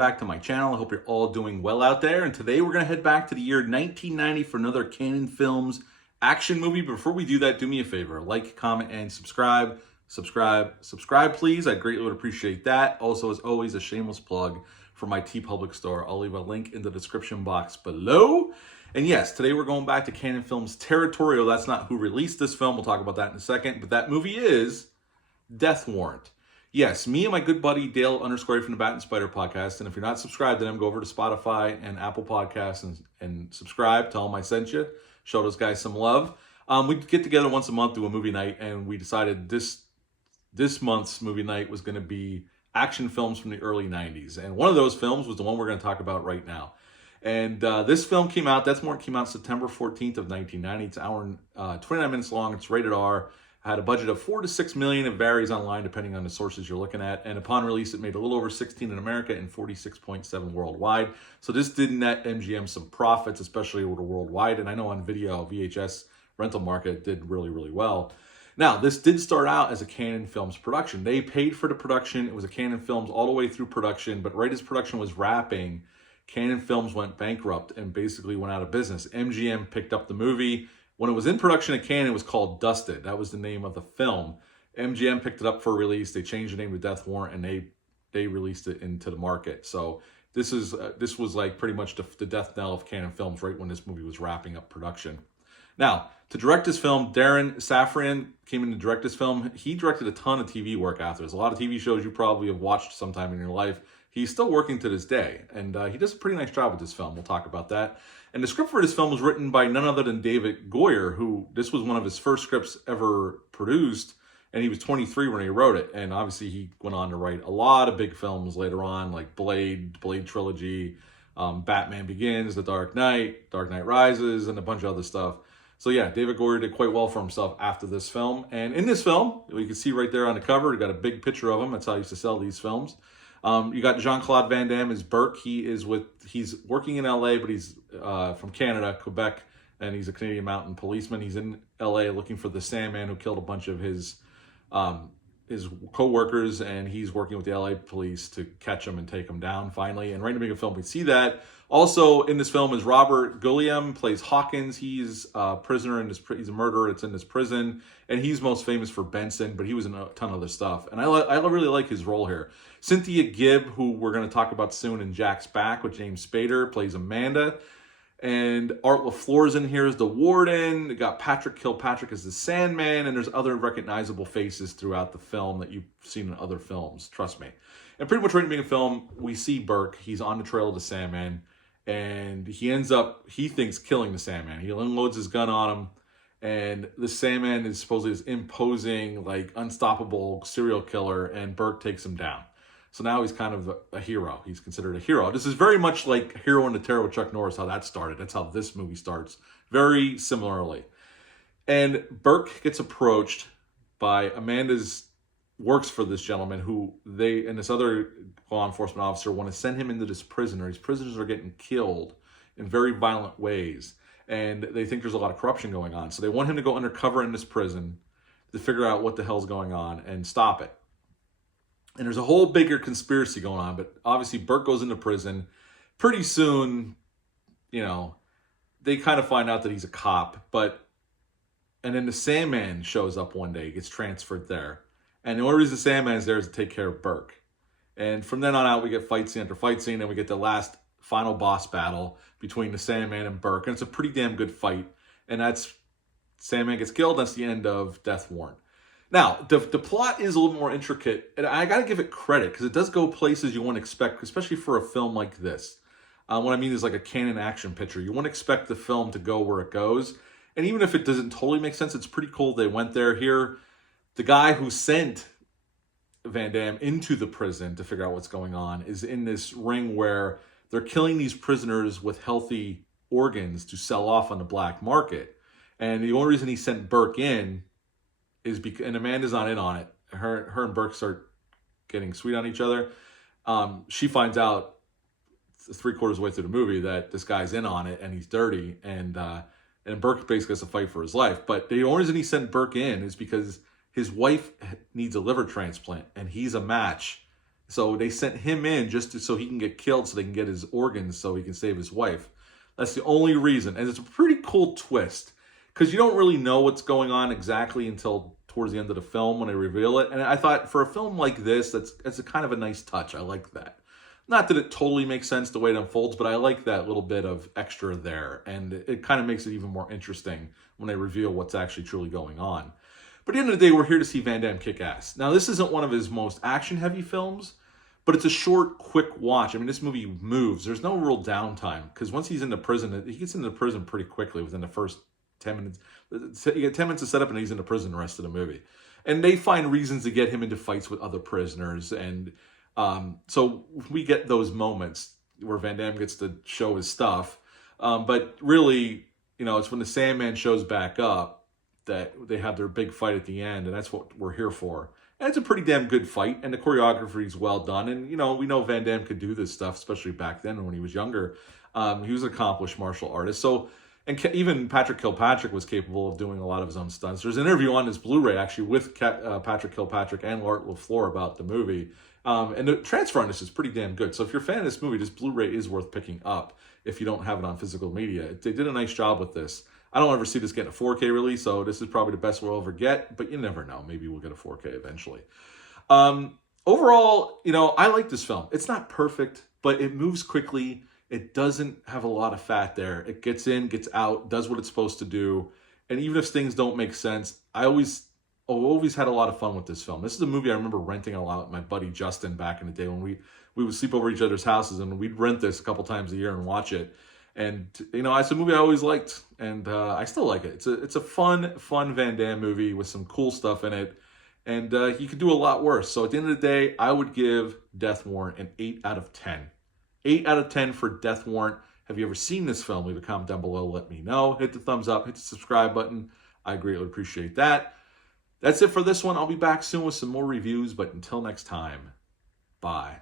back to my channel. I hope you're all doing well out there. And today we're going to head back to the year 1990 for another Canon Films action movie. But before we do that, do me a favor. Like, comment, and subscribe. Subscribe, please. I greatly would appreciate that. Also, as always, a shameless plug for my TeePublic store. I'll leave a link in the description box below. And yes, today we're going back to Canon Films territory. Oh, that's not who released this film. We'll talk about that in a second. But that movie is Death Warrant. Yes, me and my good buddy Dale _ from the Bat and Spider podcast. And if you're not subscribed to them, go over to Spotify and Apple Podcasts and subscribe. Tell them I sent you. Show those guys some love. We get together once a month, do a movie night, and we decided this month's movie night was going to be action films from the early 90s. And one of those films was the one we're going to talk about right now. And this film came out, Death Warrant came out September 14th of 1990. It's an hour and 29 minutes long. It's rated R. Had a budget of $4 to $6 million. It varies online depending on the sources you're looking at. And upon release, it made a little over 16 in America and 46.7 worldwide. So this did net MGM some profits, especially with the worldwide. And I know on video, VHS rental market, it did really, really well. Now, this did start out as a Canon Films production. They paid for the production. It was a Canon Films all the way through production. But right as production was wrapping, Canon Films went bankrupt and basically went out of business. MGM picked up the movie. When it was in production at Canon, it was called Dusted. That was the name of the film. MGM picked it up for release. They changed the name to Death Warrant, and they released it into the market. So this was like pretty much the death knell of Canon Films right when this movie was wrapping up production. Now, to direct this film, Darren Safran came in to direct this film. He directed a ton of TV work after this. A lot of TV shows you probably have watched sometime in your life. He's still working to this day, and he does a pretty nice job with this film. We'll talk about that. And the script for this film was written by none other than David Goyer, who this was one of his first scripts ever produced, and he was 23 when he wrote it. And obviously he went on to write a lot of big films later on, like Blade Trilogy, Batman Begins, The Dark Knight Rises, and a bunch of other stuff. So yeah, David Goyer did quite well for himself after this film. And in this film, you can see right there on the cover, you got a big picture of him. That's how I used to sell these films. You got Jean-Claude Van Damme as Burke. He's working in LA, but he's from Canada, Quebec, and he's a Canadian mountain policeman. He's in LA looking for the Sandman who killed a bunch of his co-workers, and he's working with the LA police to catch him and take him down finally. And right in the beginning of the film, we see that. Also in this film is Robert Guillaume, plays Hawkins. He's a prisoner in this. He's a murderer. It's in this prison, and he's most famous for Benson, but he was in a ton of other stuff. And I really like his role here. Cynthia Gibb, who we're going to talk about soon in Jack's Back with James Spader, plays Amanda. And Art LaFleur's in here as the warden. We got Patrick Kilpatrick as the Sandman, and there's other recognizable faces throughout the film that you've seen in other films, trust me. And pretty much right in the beginning of the film, we see Burke. He's on the trail of the Sandman, and he thinks killing the Sandman. He unloads his gun on him, and the Sandman is supposedly this imposing, like, unstoppable serial killer, and Burke takes him down. So now he's kind of a hero. He's considered a hero. This is very much like Hero in the Terror with Chuck Norris, how that started. That's how this movie starts, very similarly. And Burke gets approached by works for this gentleman who and this other law enforcement officer want to send him into this prison. These prisoners are getting killed in very violent ways, and they think there's a lot of corruption going on. So they want him to go undercover in this prison to figure out what the hell's going on and stop it. And there's a whole bigger conspiracy going on, but obviously Burke goes into prison. Pretty soon, they kind of find out that he's a cop, and then the Sandman shows up one day, gets transferred there. And the only reason the Sandman is there is to take care of Burke. And from then on out, we get fight scene after fight scene, and we get the last final boss battle between the Sandman and Burke. And it's a pretty damn good fight. And Sandman gets killed. That's the end of Death Warrant. Now, the plot is a little more intricate, and I got to give it credit because it does go places you wouldn't expect, especially for a film like this. What I mean is like a Canon action picture. You wouldn't expect the film to go where it goes. And even if it doesn't totally make sense, it's pretty cool they went there. Here, the guy who sent Van Damme into the prison to figure out what's going on is in this ring where they're killing these prisoners with healthy organs to sell off on the black market. And the only reason he sent Burke in is because, and Amanda's not in on it. Her and Burke start getting sweet on each other. She finds out 3/4 of the way through the movie that this guy's in on it and he's dirty, and Burke basically has to fight for his life. But the only reason he sent Burke in is because his wife needs a liver transplant, and he's a match So they sent him in so he can get killed, so they can get his organs, so he can save his wife. That's the only reason, and it's a pretty cool twist because you don't really know what's going on exactly until towards the end of the film when they reveal it. And I thought for a film like this, that's a kind of a nice touch. I like that. Not that it totally makes sense the way it unfolds, but I like that little bit of extra there, and it kind of makes it even more interesting when they reveal what's actually truly going on. But at the end of the day, we're here to see Van Damme kick ass. Now, this isn't one of his most action-heavy films, but it's a short, quick watch. I mean, this movie moves. There's no real downtime because once he's in the prison, he gets into prison pretty quickly within the first 10 minutes. You get 10 minutes to set up and he's in the prison the rest of the movie. And they find reasons to get him into fights with other prisoners. And so we get those moments where Van Damme gets to show his stuff. But really, it's when the Sandman shows back up that they have their big fight at the end. And that's what we're here for. And it's a pretty damn good fight, and the choreography is well done. And, we know Van Damme could do this stuff, especially back then when he was younger. He was an accomplished martial artist. So, and even Patrick Kilpatrick was capable of doing a lot of his own stunts. There's an interview on this Blu-ray, actually, with Patrick Kilpatrick and Art LaFleur about the movie. And the transfer on this is pretty damn good. So if you're a fan of this movie, this Blu-ray is worth picking up if you don't have it on physical media. They did a nice job with this. I don't ever see this getting a 4K release, so this is probably the best we'll ever get, but you never know. Maybe we'll get a 4K eventually. Overall, I like this film. It's not perfect, but it moves quickly. It doesn't have a lot of fat there. It gets in, gets out, does what it's supposed to do. And even if things don't make sense, I always had a lot of fun with this film. This is a movie I remember renting a lot with my buddy Justin back in the day when we would sleep over each other's houses, and we'd rent this a couple times a year and watch it. And, it's a movie I always liked, and I still like it. It's a fun Van Damme movie with some cool stuff in it, and he could do a lot worse. So at the end of the day, I would give Death Warrant an 8 out of 10. 8 out of 10 for Death Warrant. Have you ever seen this film? Leave a comment down below. Let me know. Hit the thumbs up. Hit the subscribe button. I greatly appreciate that. That's it for this one. I'll be back soon with some more reviews, but until next time, bye.